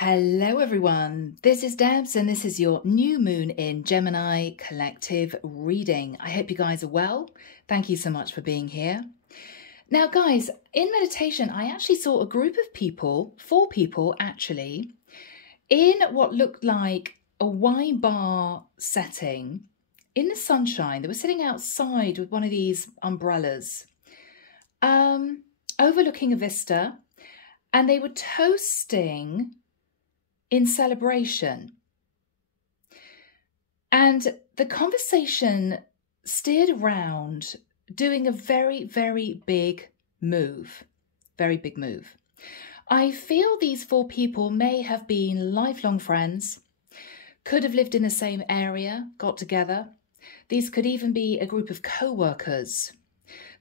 Hello everyone, this is Debs and this is your new Moon in Gemini collective reading. I hope you guys are well. Thank you so much for being here. Now guys, in meditation I actually saw a group of people, 4 people actually, in what looked like a wine bar setting in the sunshine. They were sitting outside with one of these umbrellas, overlooking a vista, and they were toasting in celebration. And the conversation steered around doing a very, very big move. Very big move. I feel these 4 people may have been lifelong friends, could have lived in the same area, got together. These could even be a group of co-workers.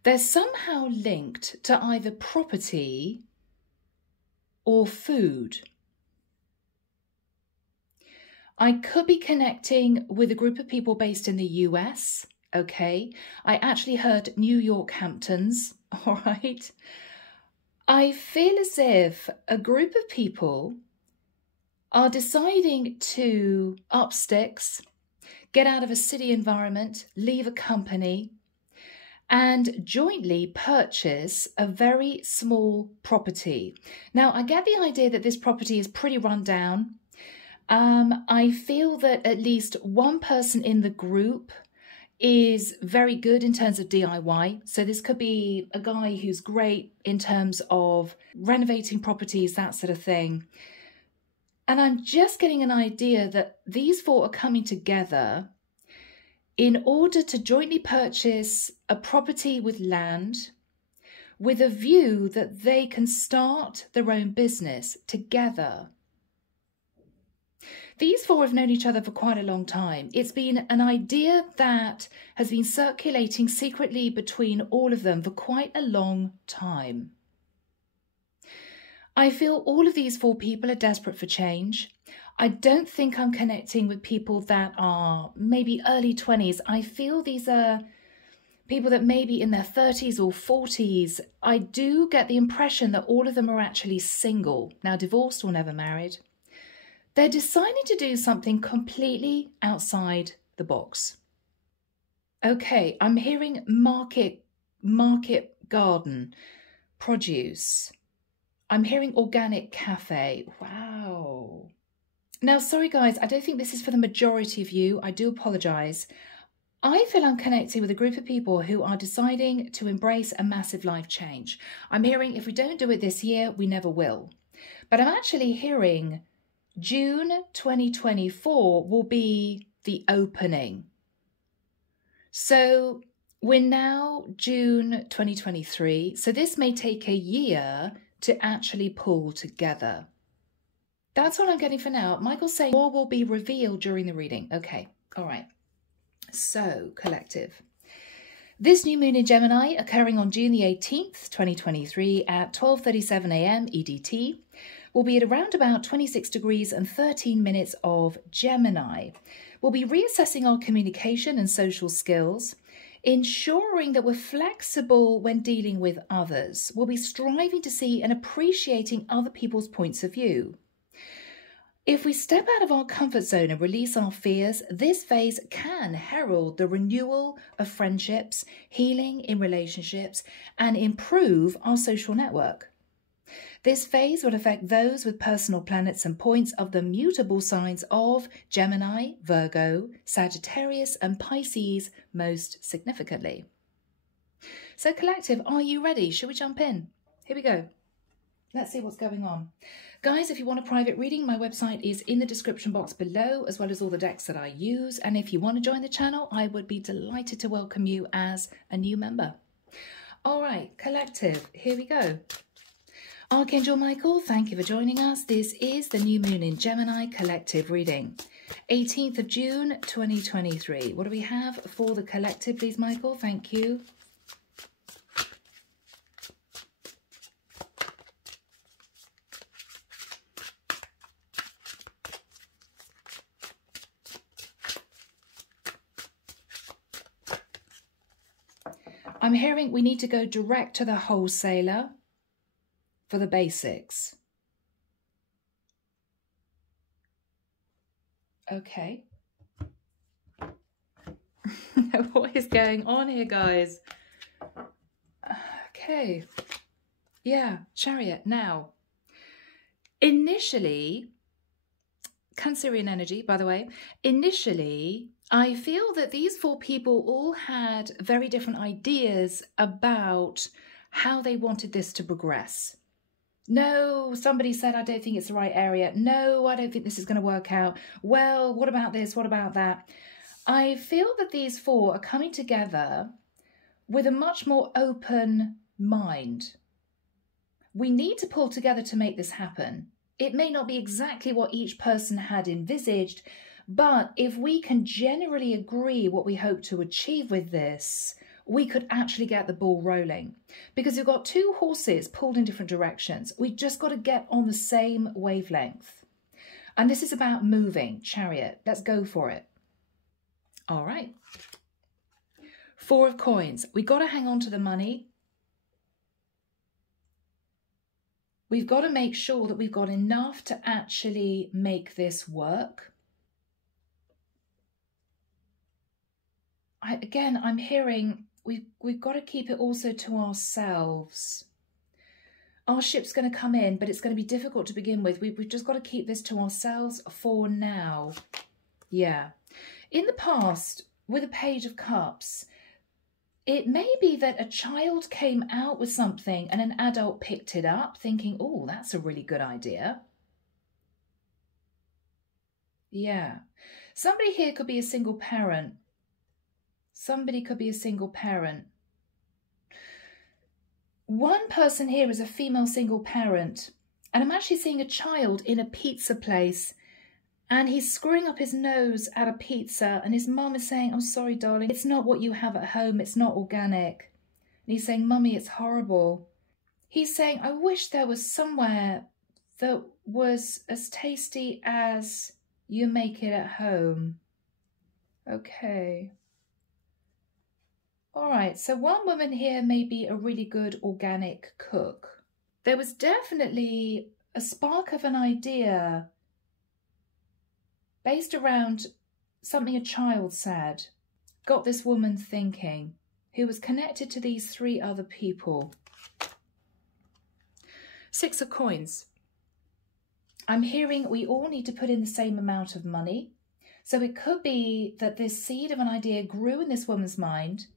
They're somehow linked to either property or food. I could be connecting with a group of people based in the US, okay? I actually heard New York Hamptons, all right? I feel as if a group of people are deciding to up sticks, get out of a city environment, leave a company, and jointly purchase a very small property. Now, I get the idea that this property is pretty run down. I feel that at least one person in the group is very good in terms of DIY. So this could be a guy who's great in terms of renovating properties, that sort of thing. And I'm just getting an idea that these 4 are coming together in order to jointly purchase a property with land with a view that they can start their own business together. These 4 have known each other for quite a long time. It's been an idea that has been circulating secretly between all of them for quite a long time. I feel all of these 4 people are desperate for change. I don't think I'm connecting with people that are maybe early 20s. I feel these are people that may be in their 30s or 40s. I do get the impression that all of them are actually single, now divorced or never married. They're deciding to do something completely outside the box. Okay, I'm hearing market garden, produce. I'm hearing organic cafe. Wow. Now, sorry guys, I don't think this is for the majority of you. I do apologise. I feel I'm connecting with a group of people who are deciding to embrace a massive life change. I'm hearing if we don't do it this year, we never will. But I'm actually hearing June 2024 will be the opening. So we're now June 2023. So this may take a year to actually pull together. That's all I'm getting for now. Michael's saying more will be revealed during the reading. Okay, all right. So, collective. This new moon in Gemini occurring on June the 18th, 2023 at 12:37 a.m. EDT will be at around about 26 degrees and 13 minutes of Gemini. We'll be reassessing our communication and social skills, ensuring that we're flexible when dealing with others. We'll be striving to see and appreciating other people's points of view. If we step out of our comfort zone and release our fears, this phase can herald the renewal of friendships, healing in relationships, and improve our social network. This phase will affect those with personal planets and points of the mutable signs of Gemini, Virgo, Sagittarius, and Pisces most significantly. So collective, are you ready? Shall we jump in? Here we go. Let's see what's going on. Guys, if you want a private reading, my website is in the description box below, as well as all the decks that I use. And if you want to join the channel, I would be delighted to welcome you as a new member. All right, collective, here we go. Archangel Michael, thank you for joining us. This is the new moon in Gemini collective reading. 18th of June, 2023. What do we have for the collective, please, Michael? Thank you. I'm hearing we need to go direct to the wholesaler for the basics. Okay. What is going on here, guys? Okay. Yeah, Chariot. Now, initially, Cancerian energy, by the way, initially, I feel that these 4 people all had very different ideas about how they wanted this to progress. No, somebody said, I don't think it's the right area. No, I don't think this is going to work out. Well, what about this? What about that? I feel that these 4 are coming together with a much more open mind. We need to pull together to make this happen. It may not be exactly what each person had envisaged, but if we can generally agree what we hope to achieve with this, we could actually get the ball rolling. Because we've got 2 horses pulled in different directions. We just got to get on the same wavelength. And this is about moving, Chariot. Let's go for it. All right. 4 of coins. We've got to hang on to the money. We've got to make sure that we've got enough to actually make this work. I'm hearing we've got to keep it also to ourselves. Our ship's going to come in, but it's going to be difficult to begin with. We've just got to keep this to ourselves for now. Yeah. In the past, with a Page of Cups, it may be that a child came out with something and an adult picked it up thinking, oh, that's a really good idea. Yeah. Somebody here could be a single parent. Somebody could be a single parent. One person here is a female single parent, and I'm actually seeing a child in a pizza place, and he's screwing up his nose at a pizza, and his mum is saying, I'm sorry, darling, it's not what you have at home, it's not organic. And he's saying, Mummy, it's horrible. He's saying, I wish there was somewhere that was as tasty as you make it at home. Okay. All right, so one woman here may be a really good organic cook. There was definitely a spark of an idea based around something a child said, got this woman thinking, who was connected to these 3 other people. 6 of coins. I'm hearing we all need to put in the same amount of money. So it could be that this seed of an idea grew in this woman's mind,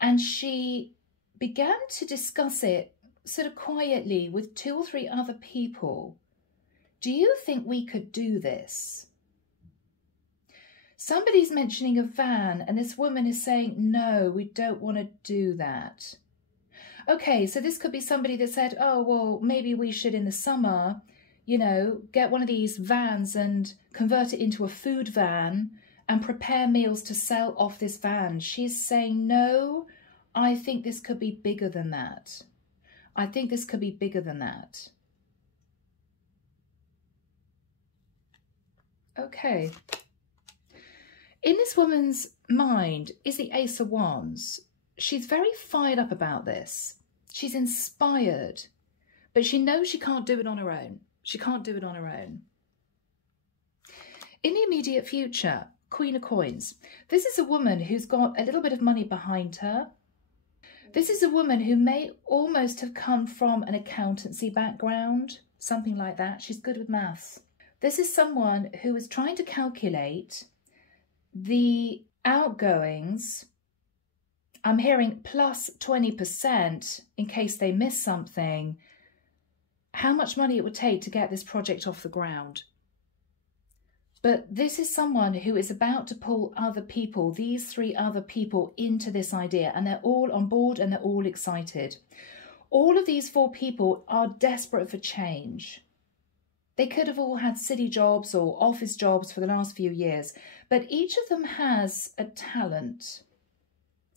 and she began to discuss it sort of quietly with 2 or 3 other people. Do you think we could do this? Somebody's mentioning a van, and this woman is saying, no, we don't want to do that. Okay, so this could be somebody that said, oh, well, maybe we should in the summer, you know, get one of these vans and convert it into a food van and prepare meals to sell off this van. She's saying, no, I think this could be bigger than that. I think this could be bigger than that. Okay. In this woman's mind is the Ace of Wands. She's very fired up about this. She's inspired, but she knows she can't do it on her own. She can't do it on her own. In the immediate future, Queen of Coins. This is a woman who's got a little bit of money behind her. This is a woman who may almost have come from an accountancy background, something like that. She's good with maths. This is someone who is trying to calculate the outgoings. I'm hearing plus 20% in case they miss something. How much money it would take to get this project off the ground. But this is someone who is about to pull other people, these 3 other people, into this idea, and they're all on board and they're all excited. All of these 4 people are desperate for change. They could have all had city jobs or office jobs for the last few years, but each of them has a talent.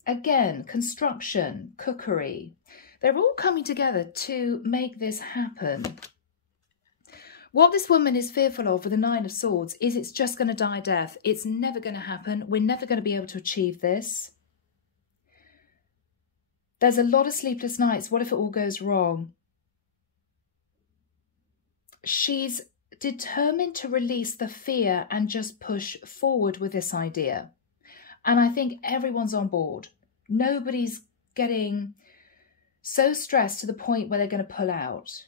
Again, construction, cookery. They're all coming together to make this happen. What this woman is fearful of with the 9 of Swords is it's just going to die a death. It's never going to happen. We're never going to be able to achieve this. There's a lot of sleepless nights. What if it all goes wrong? She's determined to release the fear and just push forward with this idea. And I think everyone's on board. Nobody's getting so stressed to the point where they're going to pull out.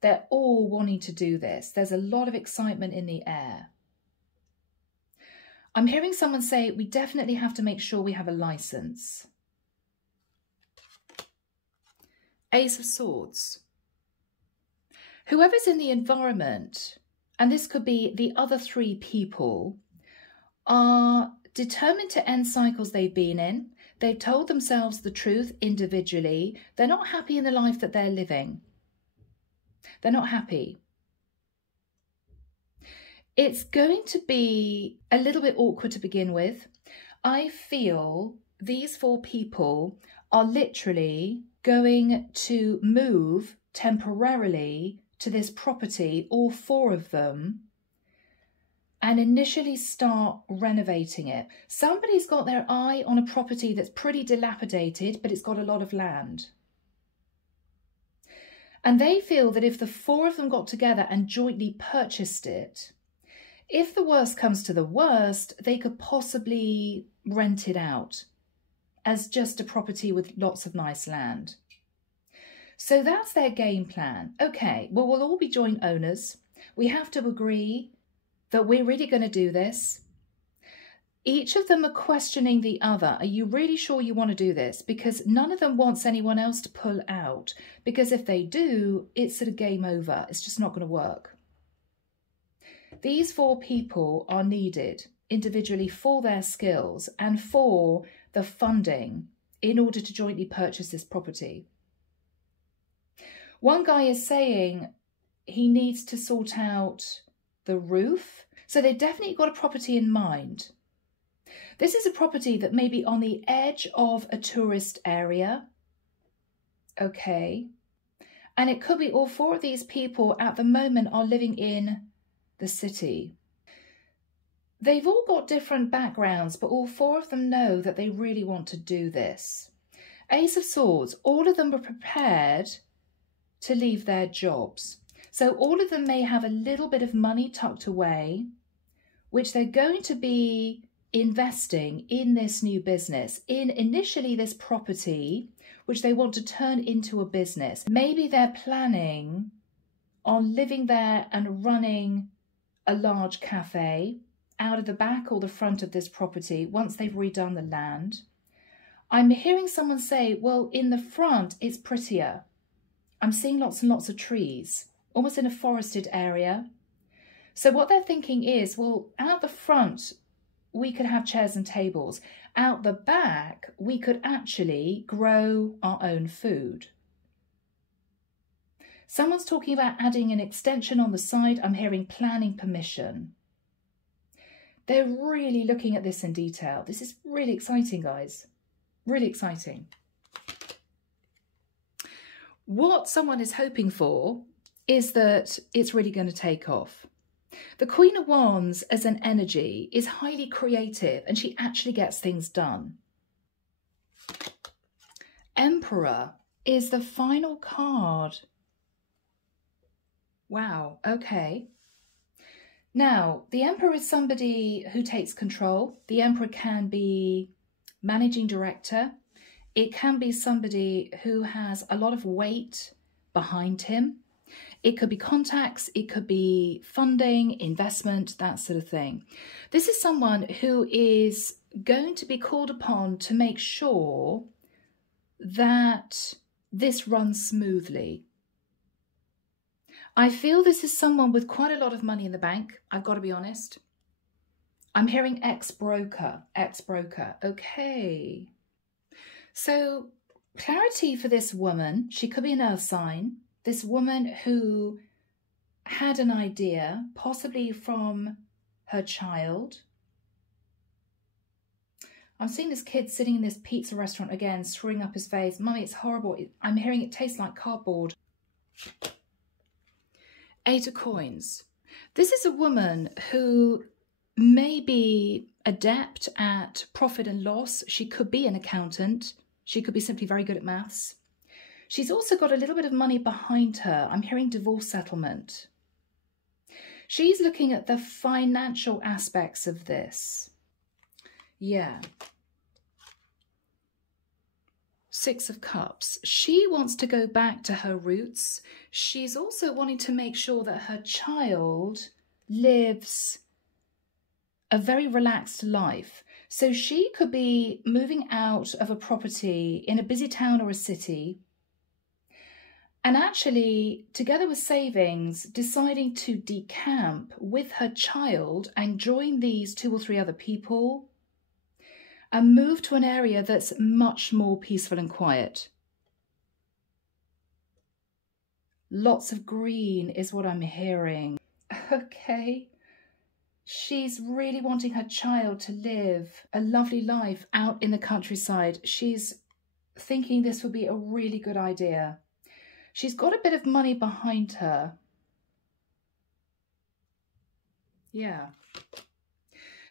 They're all wanting to do this. There's a lot of excitement in the air. I'm hearing someone say we definitely have to make sure we have a license. Ace of Swords. Whoever's in the environment, and this could be the other three people, are determined to end cycles they've been in. They've told themselves the truth individually. They're not happy in the life that they're living. They're not happy. It's going to be a little bit awkward to begin with. I feel these four people are literally going to move temporarily to this property, all four of them, and initially start renovating it. Somebody's got their eye on a property that's pretty dilapidated, but it's got a lot of land. And they feel that if the four of them got together and jointly purchased it, if the worst comes to the worst, they could possibly rent it out as just a property with lots of nice land. So that's their game plan. Okay, well, we'll all be joint owners. We have to agree that we're really going to do this. Each of them are questioning the other. Are you really sure you want to do this? Because none of them wants anyone else to pull out. Because if they do, it's sort of game over. It's just not going to work. These four people are needed individually for their skills and for the funding in order to jointly purchase this property. One guy is saying he needs to sort out the roof. So they've definitely got a property in mind. This is a property that may be on the edge of a tourist area. Okay. And it could be all four of these people at the moment are living in the city. They've all got different backgrounds, but all four of them know that they really want to do this. Ace of Swords, all of them are prepared to leave their jobs. So all of them may have a little bit of money tucked away, which they're going to be investing in this new business, in initially this property, which they want to turn into a business. Maybe they're planning on living there and running a large cafe out of the back or the front of this property once they've redone the land. I'm hearing someone say, well, in the front, it's prettier. I'm seeing lots and lots of trees, almost in a forested area. So what they're thinking is, well, out the front, we could have chairs and tables. Out the back, we could actually grow our own food. Someone's talking about adding an extension on the side. I'm hearing planning permission. They're really looking at this in detail. This is really exciting, guys. Really exciting. What someone is hoping for is that it's really going to take off. The Queen of Wands as an energy is highly creative and she actually gets things done. Emperor is the final card. Wow, okay. Now, the Emperor is somebody who takes control. The Emperor can be managing director. It can be somebody who has a lot of weight behind him. It could be contacts, it could be funding, investment, that sort of thing. This is someone who is going to be called upon to make sure that this runs smoothly. I feel this is someone with quite a lot of money in the bank, I've got to be honest. I'm hearing ex-broker, ex-broker. Okay. So clarity for this woman, she could be an earth sign. This woman who had an idea, possibly from her child. I'm seeing this kid sitting in this pizza restaurant again, screwing up his face. Mummy, it's horrible. I'm hearing it tastes like cardboard. Eight of Coins. This is a woman who may be adept at profit and loss. She could be an accountant. She could be simply very good at maths. She's also got a little bit of money behind her. I'm hearing divorce settlement. She's looking at the financial aspects of this. Yeah. Six of Cups. She wants to go back to her roots. She's also wanting to make sure that her child lives a very relaxed life. So she could be moving out of a property in a busy town or a city, and actually, together with savings, deciding to decamp with her child and join these 2 or 3 other people and move to an area that's much more peaceful and quiet. Lots of green is what I'm hearing. Okay. She's really wanting her child to live a lovely life out in the countryside. She's thinking this would be a really good idea. She's got a bit of money behind her. Yeah.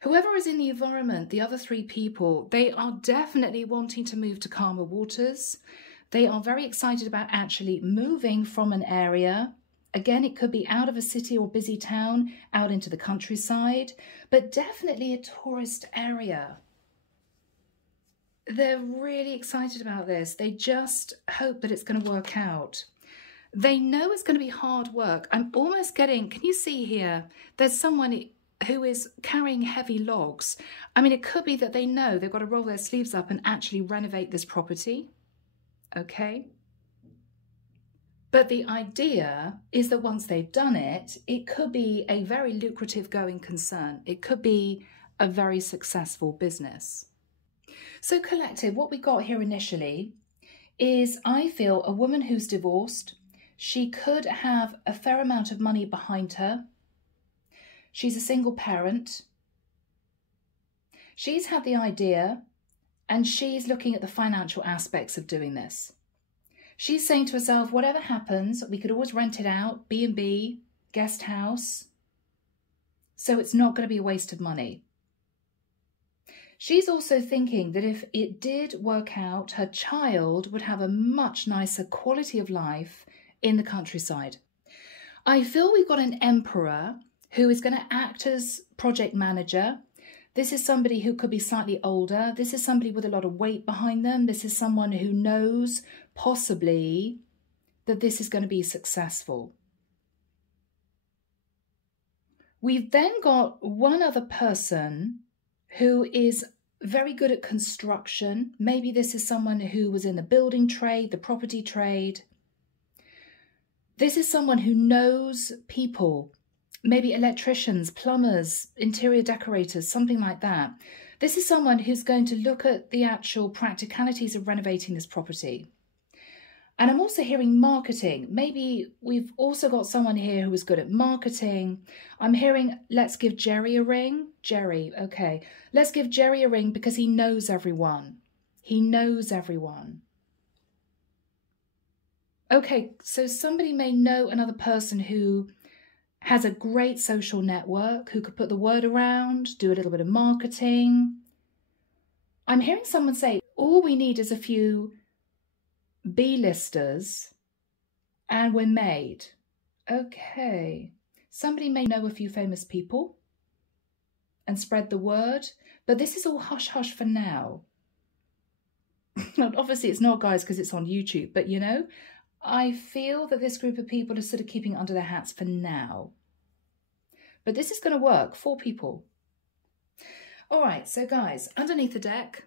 Whoever is in the environment, the other 3 people, they are definitely wanting to move to calmer waters. They are very excited about actually moving from an area. Again, it could be out of a city or busy town, out into the countryside, but definitely a tourist area. They're really excited about this. They just hope that it's going to work out. They know it's going to be hard work. I'm almost getting, can you see here? There's someone who is carrying heavy logs. I mean, it could be that they know they've got to roll their sleeves up and actually renovate this property. Okay. But the idea is that once they've done it, it could be a very lucrative going concern. It could be a very successful business. So collective, what we got here initially is, I feel, a woman who's divorced. She could have a fair amount of money behind her. She's a single parent. She's had the idea and she's looking at the financial aspects of doing this. She's saying to herself, whatever happens, we could always rent it out, B&B, guest house. So it's not going to be a waste of money. She's also thinking that if it did work out, her child would have a much nicer quality of life in the countryside. I feel we've got an emperor who is going to act as project manager. This is somebody who could be slightly older. This is somebody with a lot of weight behind them. This is someone who knows possibly that this is going to be successful. We've then got one other person who is very good at construction. Maybe this is someone who was in the building trade, the property trade. This is someone who knows people, maybe electricians, plumbers, interior decorators, something like that. This is someone who's going to look at the actual practicalities of renovating this property. And I'm also hearing marketing. Maybe we've also got someone here who is good at marketing. I'm hearing, let's give Jerry a ring. Jerry, okay. Let's give Jerry a ring because he knows everyone. He knows everyone. Okay, so somebody may know another person who has a great social network, who could put the word around, do a little bit of marketing. I'm hearing someone say, all we need is a few B-listers and we're made. Okay, somebody may know a few famous people and spread the word, but this is all hush-hush for now. Obviously it's not, guys, because it's on YouTube, but you know, I feel that this group of people are sort of keeping it under their hats for now. But this is going to work. 4 people. All right, so guys, underneath the deck,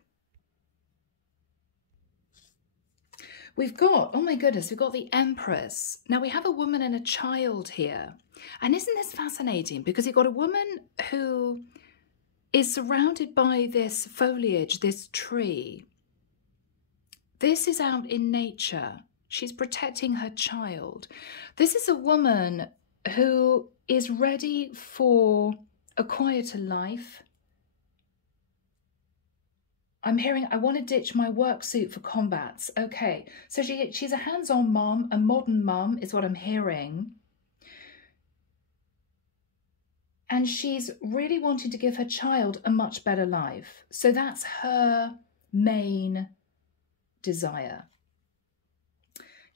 we've got, oh my goodness, we've got the Empress. Now we have a woman and a child here. And isn't this fascinating? Because you've got a woman who is surrounded by this foliage, this tree. This is out in nature. She's protecting her child. This is a woman who is ready for a quieter life. I'm hearing, I want to ditch my work suit for combats. Okay, so she's a hands-on mum, a modern mum is what I'm hearing. And she's really wanting to give her child a much better life. So that's her main desire.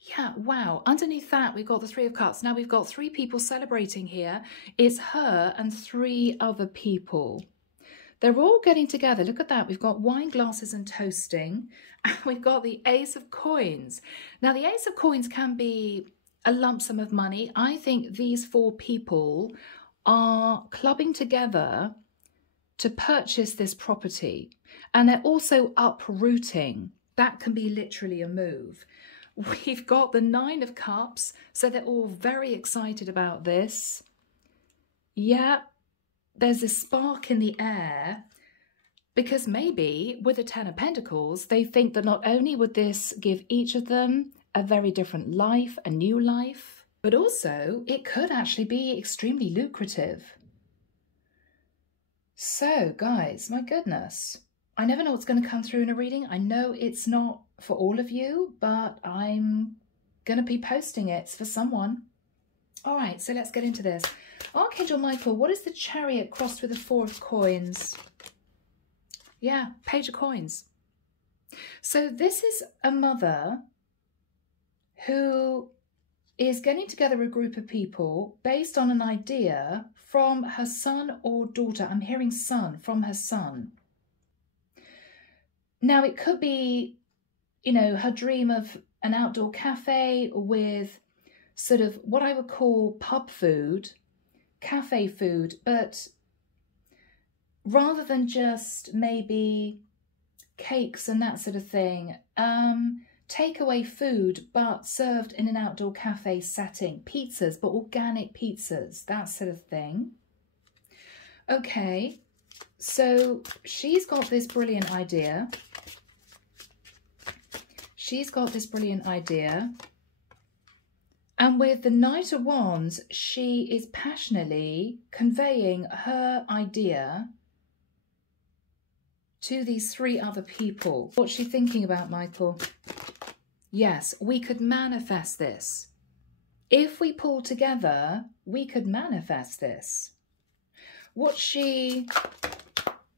Yeah, wow. Underneath that, we've got the Three of Cups. Now we've got 3 people celebrating here. It's her and 3 other people. They're all getting together. Look at that. We've got wine glasses and toasting. And we've got the Ace of Coins. Now, the Ace of Coins can be a lump sum of money. I think these 4 people are clubbing together to purchase this property. And they're also uprooting. That can be literally a move. We've got the 9 of Cups. So they're all very excited about this. Yeah. There's a spark in the air because maybe with the 10 of Pentacles, they think that not only would this give each of them a very different life, a new life, but also it could actually be extremely lucrative. So guys, my goodness, I never know what's going to come through in a reading. I know it's not for all of you, but I'm going to be posting it for someone. All right, so let's get into this. Archangel Michael, what is the Chariot crossed with the 4 of Coins? Yeah, Page of Coins. So this is a mother who is getting together a group of people based on an idea from her son or daughter. I'm hearing son, from her son. Now, it could be, you know, her dream of an outdoor cafe with sort of what I would call pub food, cafe food, but rather than just maybe cakes and that sort of thing, takeaway food, but served in an outdoor cafe setting. Pizzas, but organic pizzas, that sort of thing. Okay, so she's got this brilliant idea. She's got this brilliant idea. And with the Knight of Wands, she is passionately conveying her idea to these 3 other people. What's she thinking about, Michael? Yes, we could manifest this. If we pull together, we could manifest this. What's she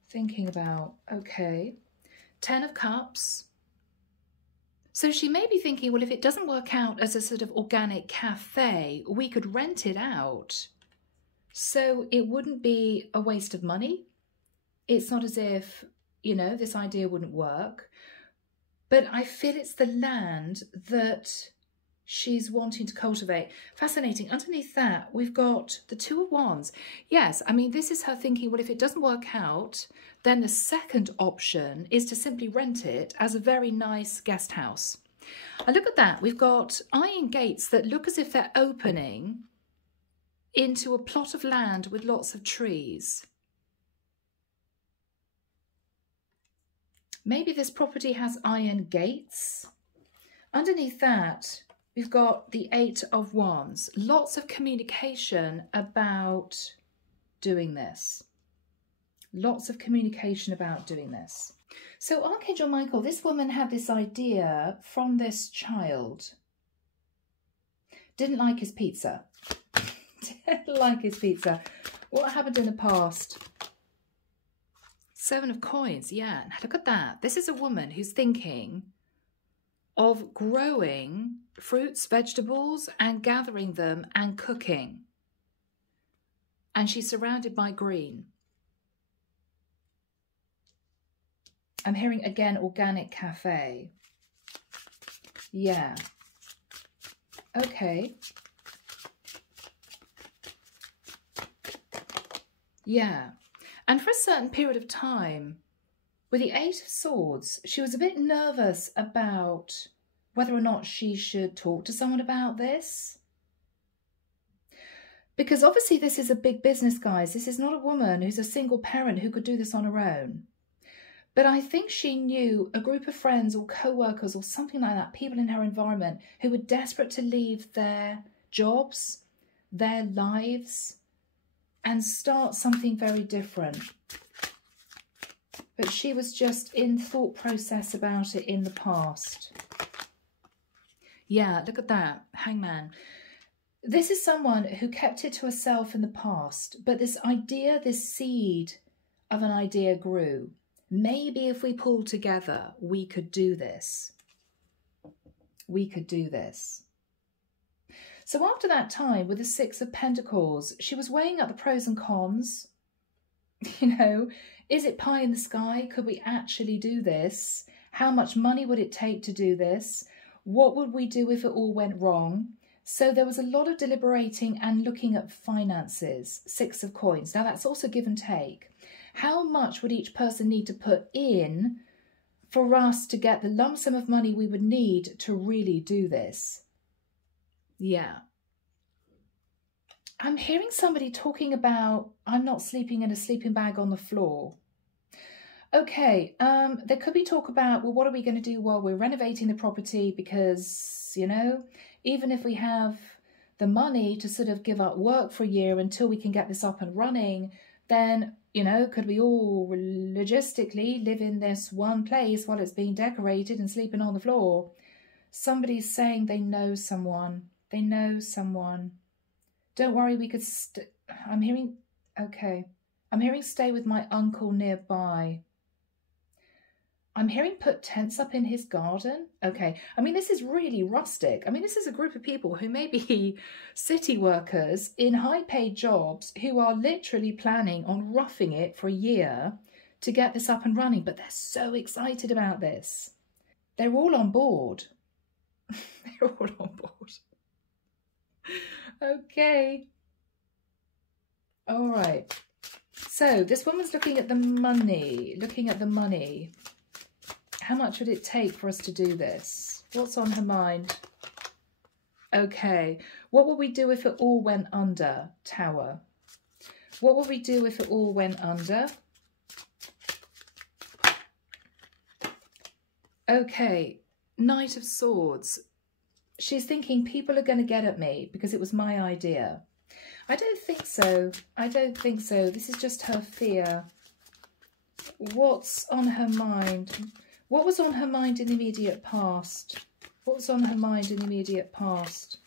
thinking about? Okay. 10 of Cups. So she may be thinking, well, if it doesn't work out as a sort of organic cafe, we could rent it out. So it wouldn't be a waste of money. It's not as if, you know, this idea wouldn't work. But I feel it's the land that she's wanting to cultivate. Fascinating. Underneath that, we've got the 2 of Wands. Yes, I mean, this is her thinking, well, if it doesn't work out, then the second option is to simply rent it as a very nice guest house. And look at that. We've got iron gates that look as if they're opening into a plot of land with lots of trees. Maybe this property has iron gates. Underneath that, we've got the 8 of Wands. Lots of communication about doing this. Lots of communication about doing this. So Archangel Michael, this woman had this idea from this child. Didn't like his pizza. Didn't like his pizza. What happened in the past? 7 of Coins. Yeah, now look at that. This is a woman who's thinking of growing fruits, vegetables, and gathering them and cooking. And she's surrounded by green. I'm hearing again, organic cafe. Yeah. Okay. Yeah. And for a certain period of time, with the 8 of Swords, she was a bit nervous about whether or not she should talk to someone about this. Because obviously this is a big business, guys. This is not a woman who's a single parent who could do this on her own. But I think she knew a group of friends or co-workers or something like that, people in her environment who were desperate to leave their jobs, their lives, and start something very different. But she was just in thought process about it in the past. Yeah, look at that. Hangman. This is someone who kept it to herself in the past, but this idea, this seed of an idea grew. Maybe if we pull together, we could do this. we could do this. So after that time with the Six of Pentacles, she was weighing up the pros and cons. You know, is it pie in the sky? Could we actually do this? How much money would it take to do this? What would we do if it all went wrong? So there was a lot of deliberating and looking at finances. Six of Coins. Now that's also give and take. How much would each person need to put in for us to get the lump sum of money we would need to really do this? Yeah. I'm hearing somebody talking about, I'm not sleeping in a sleeping bag on the floor. Okay, there could be talk about, well, what are we going to do while we're renovating the property? Because, you know, even if we have the money to sort of give up work for a year until we can get this up and running, then, you know, could we all logistically live in this one place while it's being decorated and sleeping on the floor? Somebody's saying they know someone. They know someone. Don't worry, we could... I'm hearing... Okay. I'm hearing stay with my uncle nearby. I'm hearing put tents up in his garden. Okay. I mean, this is really rustic. I mean, this is a group of people who may be city workers in high-paid jobs who are literally planning on roughing it for a year to get this up and running. But they're so excited about this. They're all on board. They're all on board. Okay. All right. So this woman's looking at the money. Looking at the money. How much would it take for us to do this? What's on her mind? Okay. What would we do if it all went under? Tower. What would we do if it all went under? Okay. Knight of Swords. She's thinking people are going to get at me because it was my idea. I don't think so. I don't think so. This is just her fear. What's on her mind? What was on her mind in the immediate past? What was on her mind in the immediate past?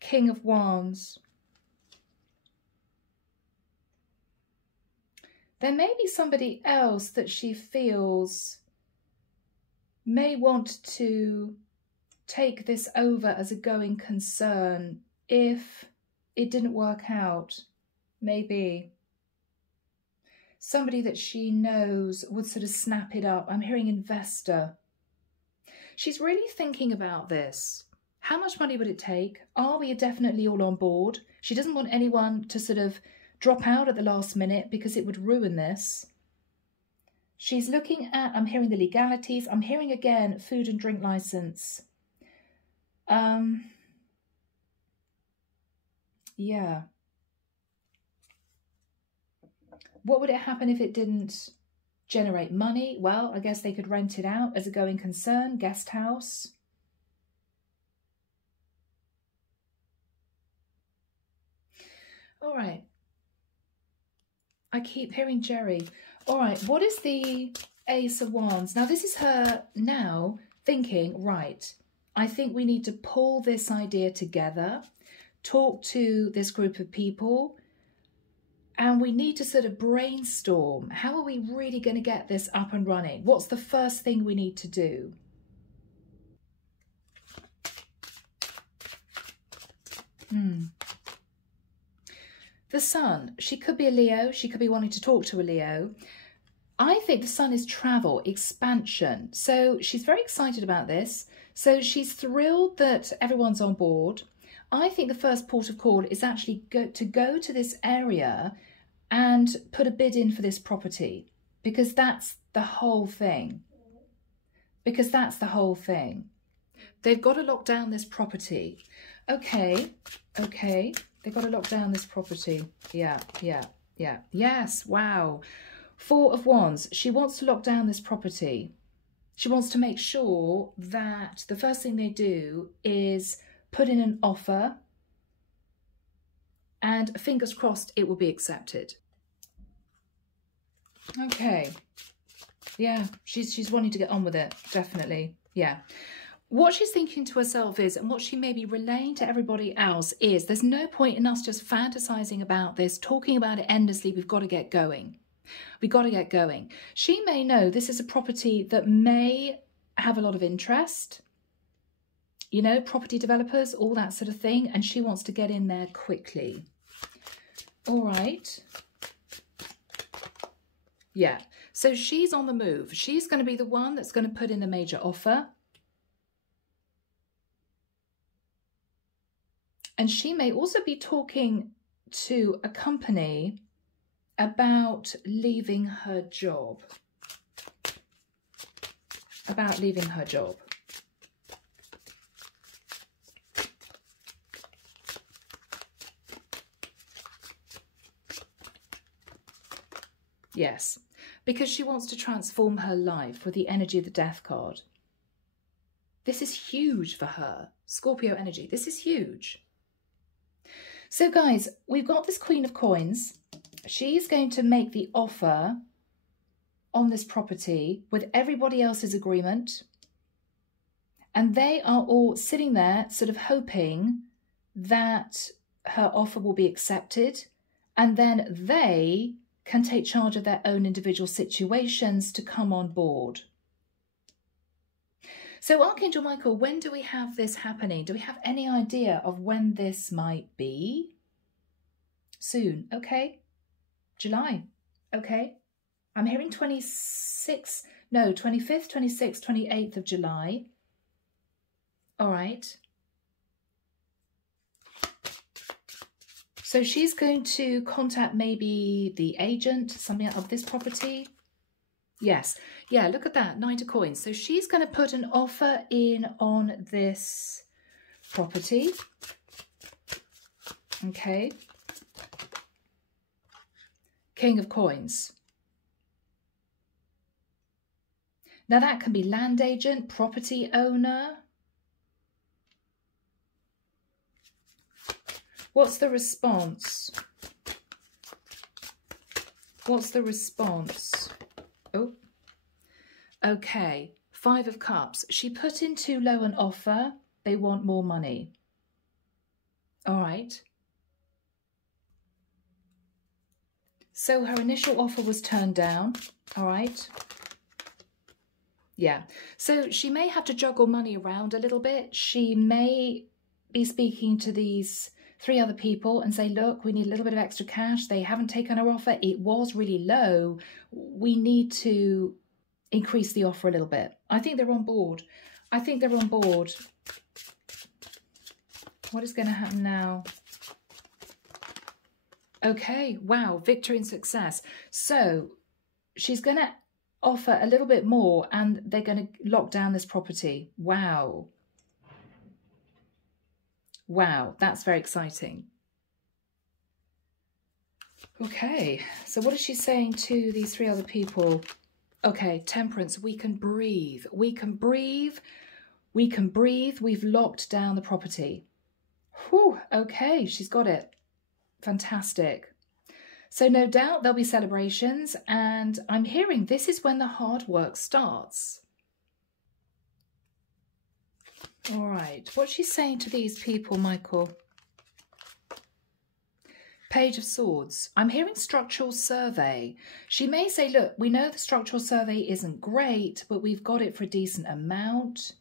King of Wands. There may be somebody else that she feels may want to take this over as a going concern if it didn't work out. Maybe. Somebody that she knows would sort of snap it up. I'm hearing investor. She's really thinking about this. How much money would it take? Are we definitely all on board? She doesn't want anyone to sort of drop out at the last minute because it would ruin this. She's looking at, I'm hearing the legalities. I'm hearing again, food and drink license. Yeah. What would it happen if it didn't generate money? Well, I guess they could rent it out as a going concern, guest house. All right. I keep hearing Jerry. All right, what is the Ace of Wands? Now, this is her now thinking, right, I think we need to pull this idea together, talk to this group of people, and we need to sort of brainstorm. How are we really going to get this up and running? What's the first thing we need to do? The Sun, she could be a Leo, she could be wanting to talk to a Leo. I think the Sun is travel, expansion. So she's very excited about this. So she's thrilled that everyone's on board. I think the first port of call is actually go to this area and put a bid in for this property, because that's the whole thing. Because that's the whole thing. They've got to lock down this property. Okay, okay. They've got to lock down this property. Yeah. Yes, wow. Four of Wands. She wants to lock down this property. She wants to make sure that the first thing they do is put in an offer, and fingers crossed it will be accepted. Okay. Yeah, she's wanting to get on with it, definitely. Yeah. What she's thinking to herself is, and what she may be relaying to everybody else is, there's no point in us just fantasizing about this, talking about it endlessly. We've got to get going. We got to get going. She may know this is a property that may have a lot of interest, you know, property developers, all that sort of thing, and she wants to get in there quickly. All right. Yeah, so she's on the move. She's going to be the one that's going to put in a major offer. And she may also be talking to a company about leaving her job. About leaving her job. Yes, because she wants to transform her life with the energy of the Death card. This is huge for her. Scorpio energy. This is huge. So guys, we've got this Queen of Coins. She's going to make the offer on this property with everybody else's agreement. And they are all sitting there sort of hoping that her offer will be accepted. And then they can take charge of their own individual situations to come on board. So Archangel Michael, when do we have this happening? Do we have any idea of when this might be? Soon, okay. July, okay. I'm hearing 25th, 26th, 28th of July. All right. So she's going to contact maybe the agent, something of this property. Yes. Yeah, look at that. 9 of coins. So she's going to put an offer in on this property. Okay. King of coins. Now that can be land agent, property owner. What's the response? What's the response? Oh, okay. 5 of Cups. She put in too low an offer. They want more money. All right. So her initial offer was turned down. All right. Yeah. So she may have to juggle money around a little bit. She may be speaking to these 3 other people and say, look, we need a little bit of extra cash. They haven't taken our offer. It was really low. We need to increase the offer a little bit. I think they're on board. I think they're on board. What is going to happen now? Okay, wow, victory and success. So she's going to offer a little bit more and they're going to lock down this property. Wow. Wow, that's very exciting. Okay, so what is she saying to these 3 other people? Okay, Temperance, we can breathe. We can breathe. We can breathe. We've locked down the property. Whew, okay, she's got it. Fantastic. So no doubt there'll be celebrations, and I'm hearing this is when the hard work starts. All right, what's she saying to these people, Michael? Page of Swords. I'm hearing structural survey. She may say, look, we know the structural survey isn't great, but we've got it for a decent amount.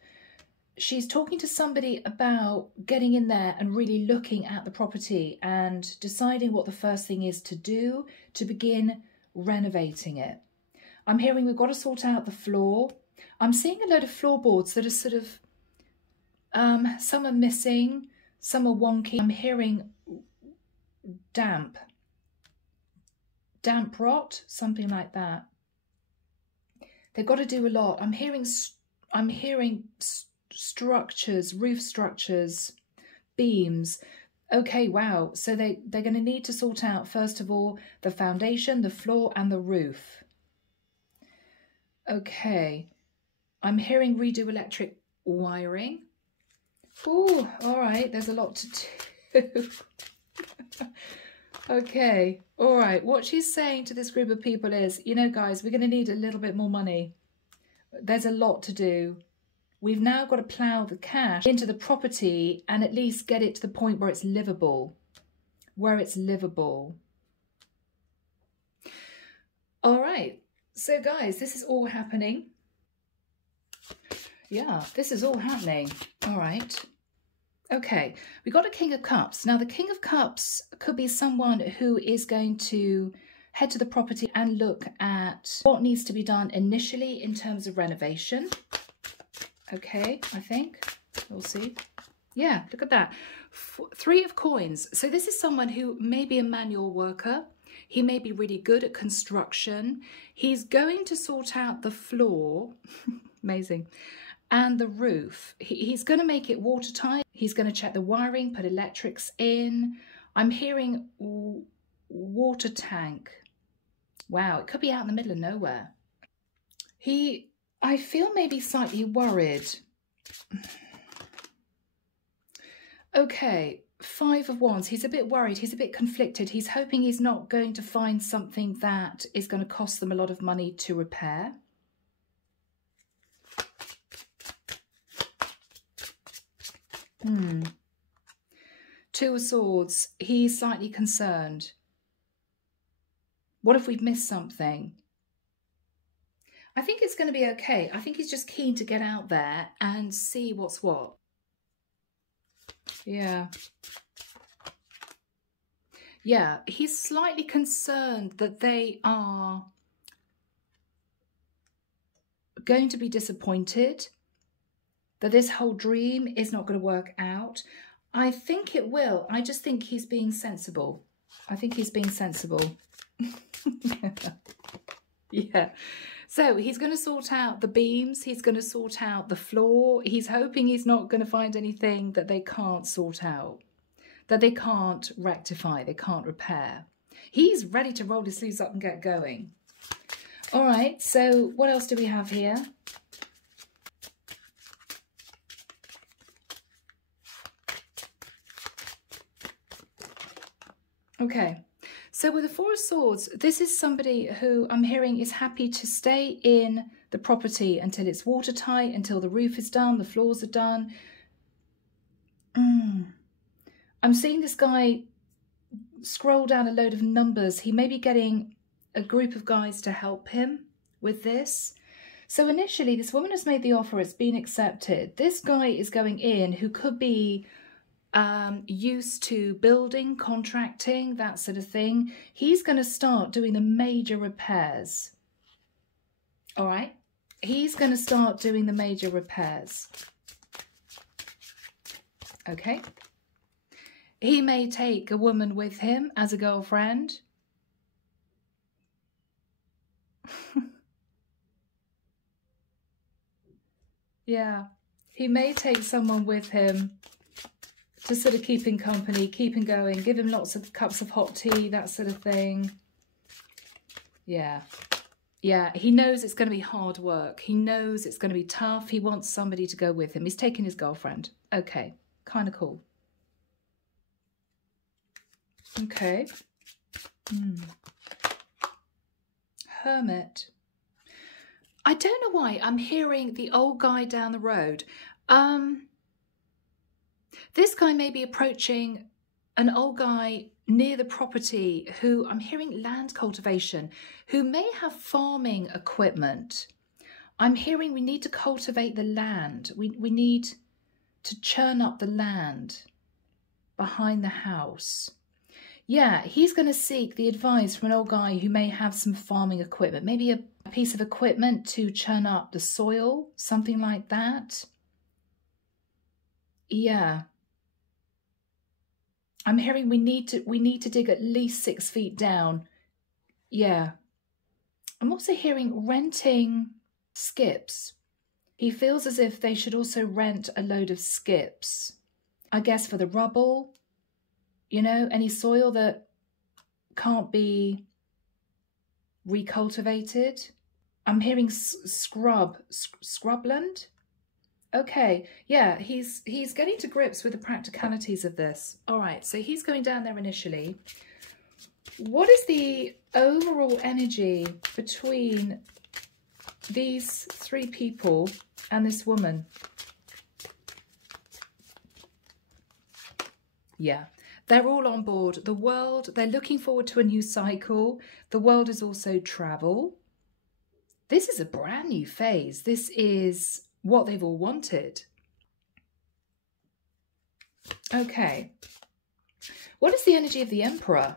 She's talking to somebody about getting in there and really looking at the property and deciding what the first thing is to do to begin renovating it. I'm hearing we've got to sort out the floor. I'm seeing a load of floorboards that are sort of, some are missing, some are wonky. I'm hearing damp rot, something like that. They've got to do a lot. I'm hearing structures, roof structures, beams. Okay, wow. So they're going to need to sort out, first of all, the foundation, the floor, and the roof. Okay. I'm hearing redo electric wiring. Oh, all right. There's a lot to do. Okay. All right. What she's saying to this group of people is, you know, guys, we're going to need a little bit more money. There's a lot to do. We've now got to plough the cash into the property and at least get it to the point where it's livable. All right. So guys, this is all happening. Yeah, this is all happening. All right. Okay, we got a King of Cups. Now, the King of Cups could be someone who is going to head to the property and look at what needs to be done initially in terms of renovation. Okay, I think. We'll see. Yeah, look at that. 3 of coins. So this is someone who may be a manual worker. He may be really good at construction. He's going to sort out the floor. Amazing. And the roof. He's going to make it watertight. He's going to check the wiring, put electrics in. I'm hearing water tank. Wow, it could be out in the middle of nowhere. I feel maybe slightly worried. Okay, 5 of Wands. He's a bit worried. He's a bit conflicted. He's hoping he's not going to find something that is going to cost them a lot of money to repair. Two of Swords. He's slightly concerned. What if we've missed something? I think it's going to be okay. I think he's just keen to get out there and see what's what. Yeah. Yeah, he's slightly concerned that they are going to be disappointed, that this whole dream is not going to work out. I think it will. I just think he's being sensible. I think he's being sensible. Yeah. So he's going to sort out the beams. He's going to sort out the floor. He's hoping he's not going to find anything that they can't sort out, that they can't rectify, they can't repair. He's ready to roll his sleeves up and get going. All right. So what else do we have here? Okay, so with the 4 of Swords, this is somebody who I'm hearing is happy to stay in the property until it's watertight, until the roof is done, the floors are done. I'm seeing this guy scroll down a load of numbers. He may be getting a group of guys to help him with this. So initially, this woman has made the offer, it's been accepted. This guy is going in who could be used to building, contracting, that sort of thing. He's going to start doing the major repairs. All right. He's going to start doing the major repairs. Okay. He may take a woman with him as a girlfriend. Yeah. He may take someone with him to sort of keep him company, keep him going, give him lots of cups of hot tea, that sort of thing. Yeah. Yeah, he knows it's going to be hard work. He knows it's going to be tough. He wants somebody to go with him. He's taking his girlfriend. Okay, kind of cool. Okay. Hermit. I don't know why I'm hearing the old guy down the road. This guy may be approaching an old guy near the property who, I'm hearing land cultivation, who may have farming equipment. I'm hearing we need to cultivate the land. We need to churn up the land behind the house. Yeah, he's going to seek the advice from an old guy who may have some farming equipment, maybe a piece of equipment to churn up the soil, something like that. Yeah. I'm hearing we need to dig at least 6 feet down. Yeah. I'm also hearing renting skips. He feels as if they should also rent a load of skips. I guess for the rubble, you know, any soil that can't be recultivated. I'm hearing scrubland. Okay, yeah, he's getting to grips with the practicalities of this. All right, so he's going down there initially. What is the overall energy between these 3 people and this woman? Yeah, They're all on board. The world, they're looking forward to a new cycle. The world is also travel. This is a brand new phase. This is what they've all wanted. Okay. What is the energy of the Emperor?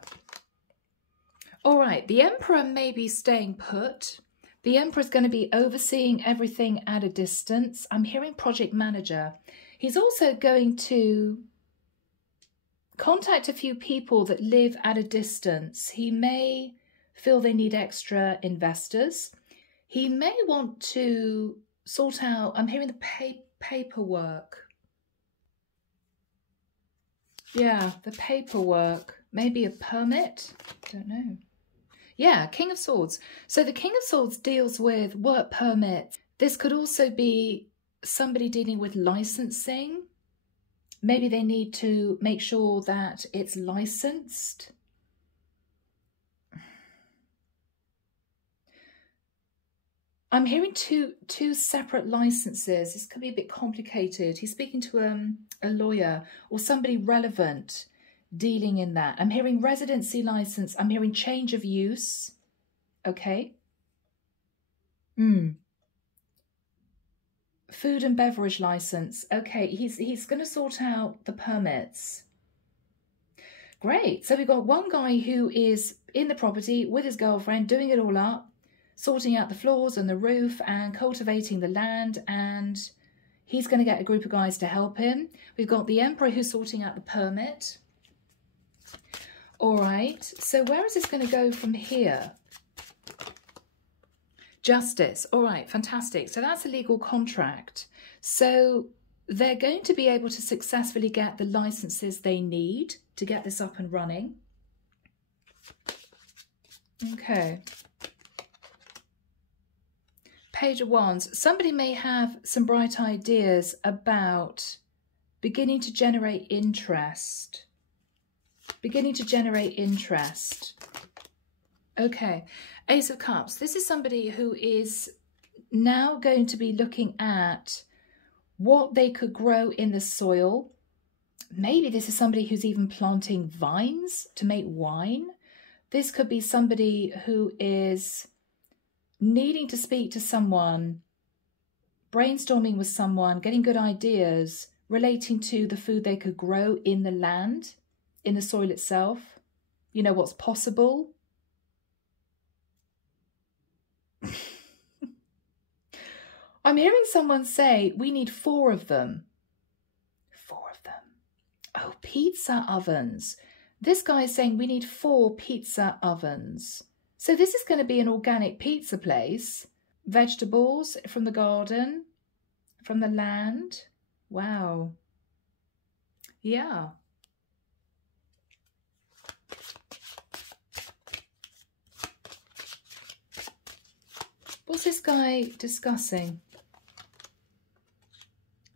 All right, the Emperor may be staying put. The Emperor is going to be overseeing everything at a distance. I'm hearing project manager. He's also going to contact a few people that live at a distance. He may feel they need extra investors. He may want to sort out, I'm hearing the paperwork. Yeah, the paperwork. Maybe a permit? Don't know. Yeah, King of Swords. So the King of Swords deals with work permits. This could also be somebody dealing with licensing. Maybe they need to make sure that it's licensed. I'm hearing two separate licenses. This could be a bit complicated. He's speaking to a lawyer or somebody relevant dealing in that. I'm hearing residency license. I'm hearing change of use. Okay. Food and beverage license. Okay, he's going to sort out the permits. Great. So we've got one guy who is in the property with his girlfriend, doing it all up, sorting out the floors and the roof and cultivating the land, and he's going to get a group of guys to help him. We've got the Emperor who's sorting out the permit. All right, so where is this going to go from here? Justice. All right, fantastic. So that's a legal contract. So they're going to be able to successfully get the licenses they need to get this up and running. Okay. Page of Wands. Somebody may have some bright ideas about beginning to generate interest. Beginning to generate interest. Okay. Ace of Cups. This is somebody who is now going to be looking at what they could grow in the soil. Maybe this is somebody who's even planting vines to make wine. This could be somebody who is needing to speak to someone, brainstorming with someone, getting good ideas relating to the food they could grow in the land, in the soil itself. You know, what's possible. I'm hearing someone say, we need 4 of them. 4 of them. Oh, pizza ovens. This guy is saying we need 4 pizza ovens. So this is going to be an organic pizza place. Vegetables from the garden, from the land. Wow. Yeah. What's this guy discussing?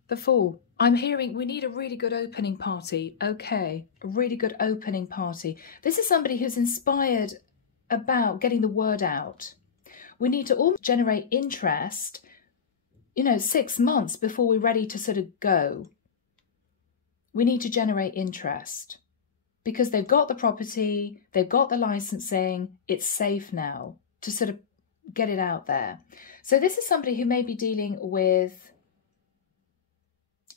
The Fool. I'm hearing we need a really good opening party. Okay, a really good opening party. This is somebody who's inspired about getting the word out. We need to all generate interest, you know, 6 months before we're ready to sort of go. We need to generate interest because they've got the property, they've got the licensing, it's safe now to sort of get it out there. So this is somebody who may be dealing with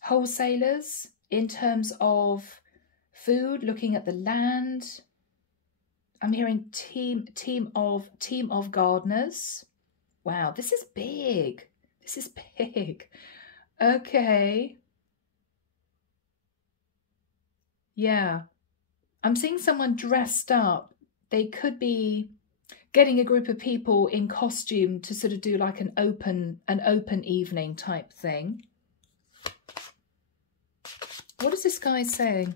wholesalers in terms of food, looking at the land. I'm hearing team of gardeners. Wow, this is big. This is big. Okay. Yeah. I'm seeing someone dressed up. They could be getting a group of people in costume to sort of do like an open evening type thing. What is this guy saying?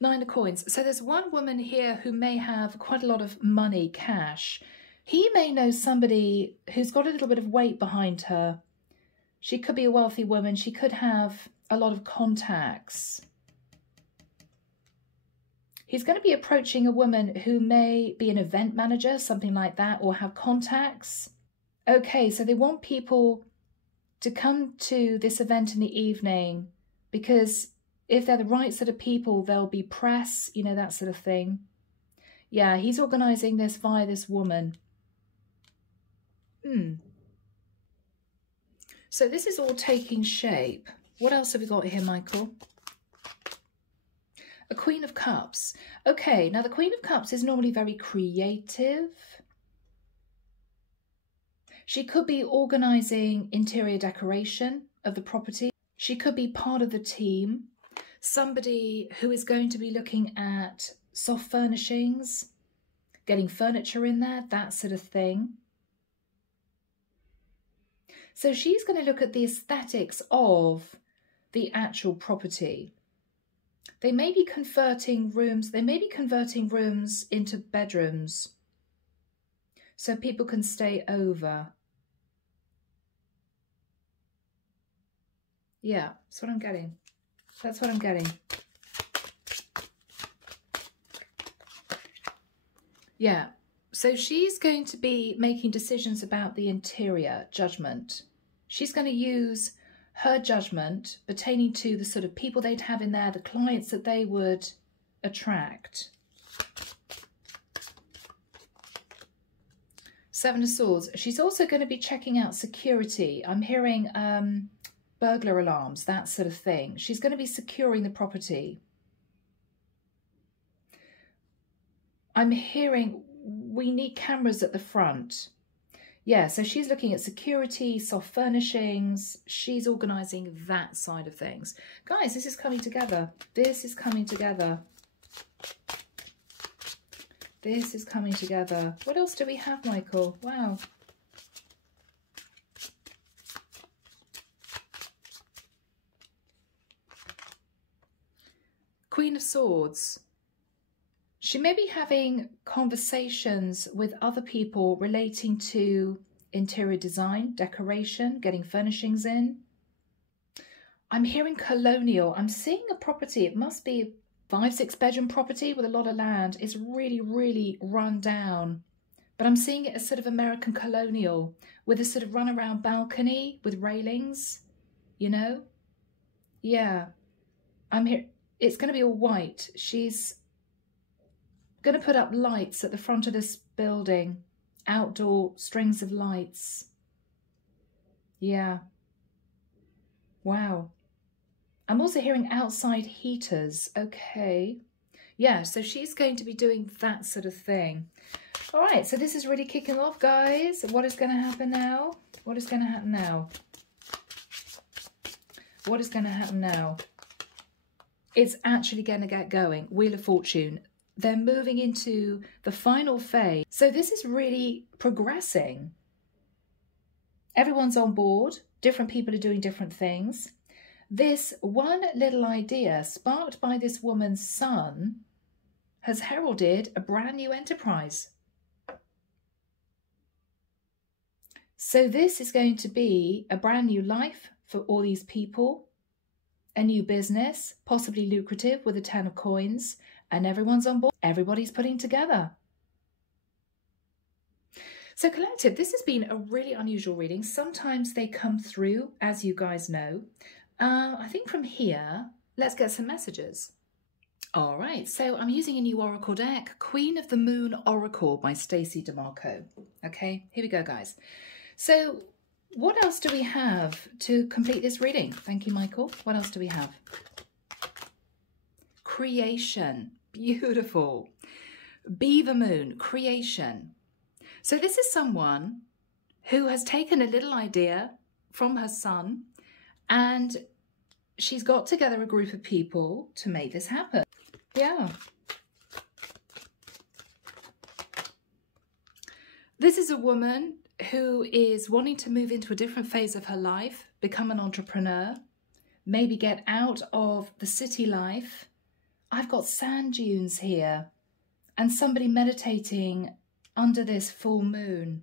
9 of coins. So there's one woman here who may have quite a lot of money, cash. He may know somebody who's got a little bit of weight behind her. She could be a wealthy woman. She could have a lot of contacts. He's going to be approaching a woman who may be an event manager, something like that, or have contacts. Okay, so they want people to come to this event in the evening because If they're the right sort of people, there'll be press, you know, that sort of thing. Yeah, he's organising this via this woman. So this is all taking shape. What else have we got here, Michael? A Queen of Cups. Okay, now the Queen of Cups is normally very creative. She could be organising interior decoration of the property. She could be part of the team. Somebody who is going to be looking at soft furnishings, getting furniture in there, that sort of thing. So she's going to look at the aesthetics of the actual property. They may be converting rooms. They may be converting rooms into bedrooms so people can stay over. Yeah, that's what I'm getting. That's what I'm getting. Yeah, so she's going to be making decisions about the interior judgment. She's going to use her judgment pertaining to the sort of people they'd have in there, the clients that they would attract. Seven of Swords. She's also going to be checking out security. I'm hearing burglar alarms, that sort of thing. She's going to be securing the property. I'm hearing we need cameras at the front. Yeah, so she's looking at security, soft furnishings. She's organising that side of things. Guys, this is coming together. This is coming together. This is coming together. What else do we have, Michael? Wow. Queen of Swords. She may be having conversations with other people relating to interior design, decoration, getting furnishings in. I'm hearing colonial. I'm seeing a property. It must be a 5-6 bedroom property with a lot of land. It's really, really run down. But I'm seeing it as sort of American colonial with a sort of runaround balcony with railings, you know? Yeah. I'm here. It's going to be all white. She's going to put up lights at the front of this building. Outdoor strings of lights. Yeah. Wow. I'm also hearing outside heaters. Okay. Yeah, so she's going to be doing that sort of thing. All right, so this is really kicking off, guys. What is going to happen now? What is going to happen now? What is going to happen now? It's actually going to get going. Wheel of Fortune. They're moving into the final phase. So this is really progressing. Everyone's on board. Different people are doing different things. This one little idea sparked by this woman's son has heralded a brand new enterprise. So this is going to be a brand new life for all these people, a new business, possibly lucrative with a 10 of coins, and everyone's on board. Everybody's putting together. So collective, this has been a really unusual reading. Sometimes they come through, as you guys know. I think from here, let's get some messages. All right, so I'm using a new Oracle deck, Queen of the Moon Oracle by Stacey DeMarco. Okay, here we go, guys. So what else do we have to complete this reading? Thank you, Michael. What else do we have? Creation. Beautiful. Beaver Moon. Creation. So this is someone who has taken a little idea from her son and she's got together a group of people to make this happen. Yeah. This is a woman who is wanting to move into a different phase of her life, become an entrepreneur, maybe get out of the city life. I've got sand dunes here and somebody meditating under this full moon.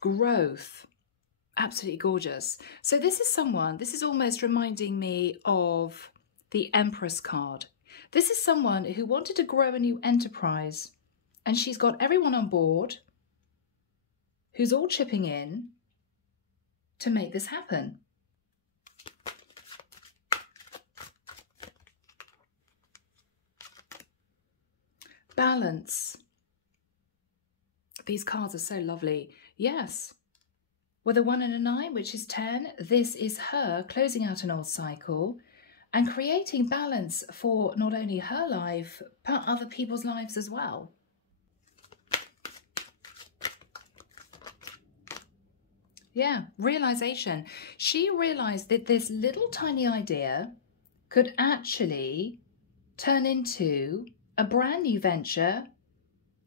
Growth. Absolutely gorgeous. So this is someone, this is almost reminding me of the Empress card. This is someone who wanted to grow a new enterprise and she's got everyone on board who's all chipping in to make this happen. Balance. These cards are so lovely. Yes. With a 1 and a 9, which is 10, this is her closing out an old cycle and creating balance for not only her life, but other people's lives as well. Yeah, realization. She realized that this little tiny idea could actually turn into a brand new venture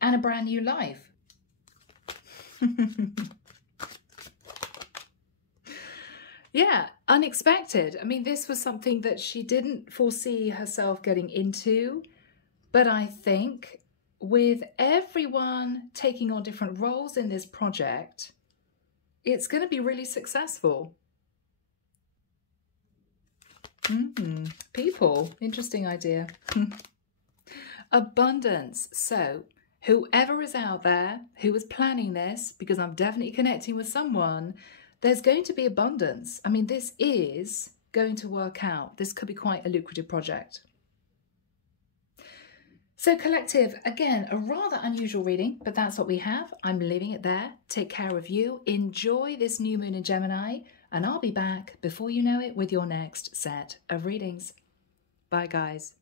and a brand new life. Yeah, unexpected. I mean, this was something that she didn't foresee herself getting into, but I think with everyone taking on different roles in this project, it's going to be really successful. People, interesting idea. Abundance. So whoever is out there who is planning this, because I'm definitely connecting with someone, there's going to be abundance. I mean, this is going to work out. This could be quite a lucrative project. So collective, again, a rather unusual reading, but that's what we have. I'm leaving it there. Take care of you. Enjoy this new moon in Gemini, and I'll be back before you know it with your next set of readings. Bye, guys.